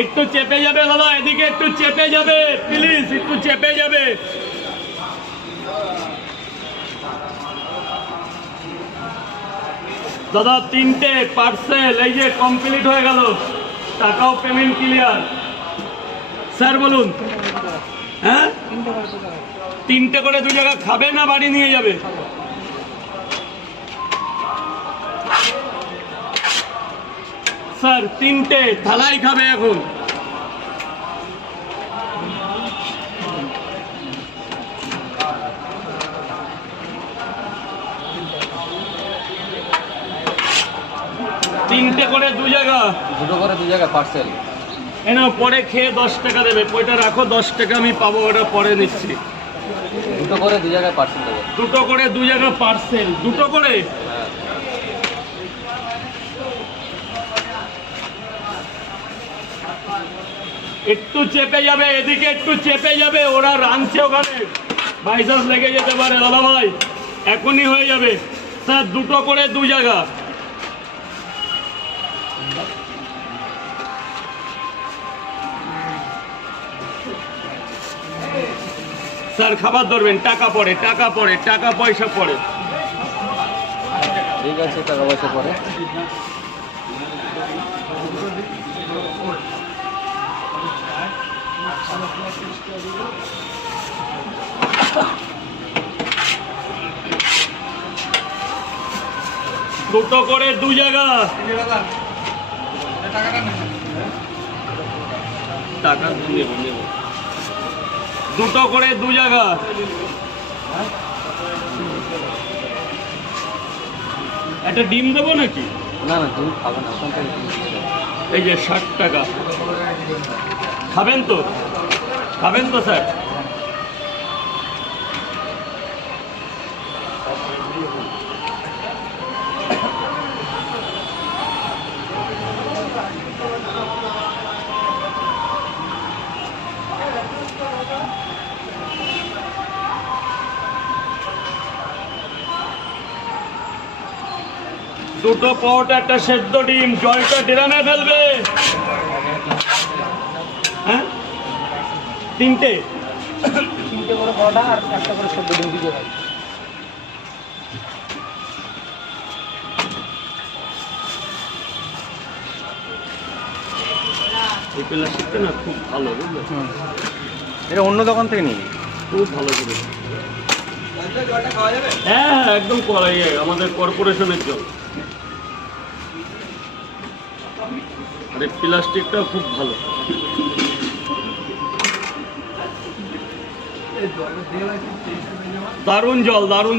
একটু চেপে যাবে দাদা, এদিকে একটু চেপে যাবে প্লিজ, একটু চেপে যাবে। দাদা 3টে পার্সেল এই যে কমপ্লিট হয়ে গেল, টাকাও পেমেন্ট ক্লিয়ার। স্যার বলুন। হ্যাঁ 3টে করে 2 জায়গা খাবে না বাড়ি নিয়ে যাবে? স্যার 3টে থালাই খাবে এখন। তিনটে করে 2 জায়গা, দুটো করে 2 জায়গা পার্সেল। এনাও পরে খেয়ে 10 টাকা দেবে, ওইটা রাখো, 10 টাকা আমি পাবো, ওটা পরে নিচ্ছি। দুটো করে 2 জায়গায় পার্সেল দেবে। দুটো করে 2 জায়গা পার্সেল, দুটো করে। হ্যাঁ একটু চেপে যাবে, এদিকে একটু চেপে যাবে, ওরা রাঁধছে ওখানে, ভাইসাস লেগে যেতে পারে দাদা ভাই, এখনই হয়ে যাবে। স্যার দুটো করে 2 জায়গা। স্যার খাবার ধরবেন, টাকা পড়ে, টাকা পড়ে, টাকা পয়সা পড়ে। ঠিক আছে, টাকা পয়সা পরে। দুটো করে 2 জায়গা। টাকা নেব, দুটো করে 2 জায়গা। একটা ডিম দেবো নাকি? না না, তুমি খাবে না, ওখান থেকে এই যে 60 টাকা। খাবেন তো? খাবেন তো স্যার? দুটো পট, একটা সেদ্ধ ডিম, জলটা ড্রামে ফেলবে। হ্যাঁ 3টে করে বড়া আর একটা করে সব ডিম দিয়ে ভাই। এই প্লাস্টিকটা না খুব ভালো, বুঝলে? এটা অন্য দোকান থেকে নিই, খুব ভালো করে। হ্যাঁ হ্যাঁ একদম করাই যায়, আমাদের কর্পোরেশনের জল। আরে প্লাস্টিকটা খুব ভালো। দারুণ জল, দারুণ।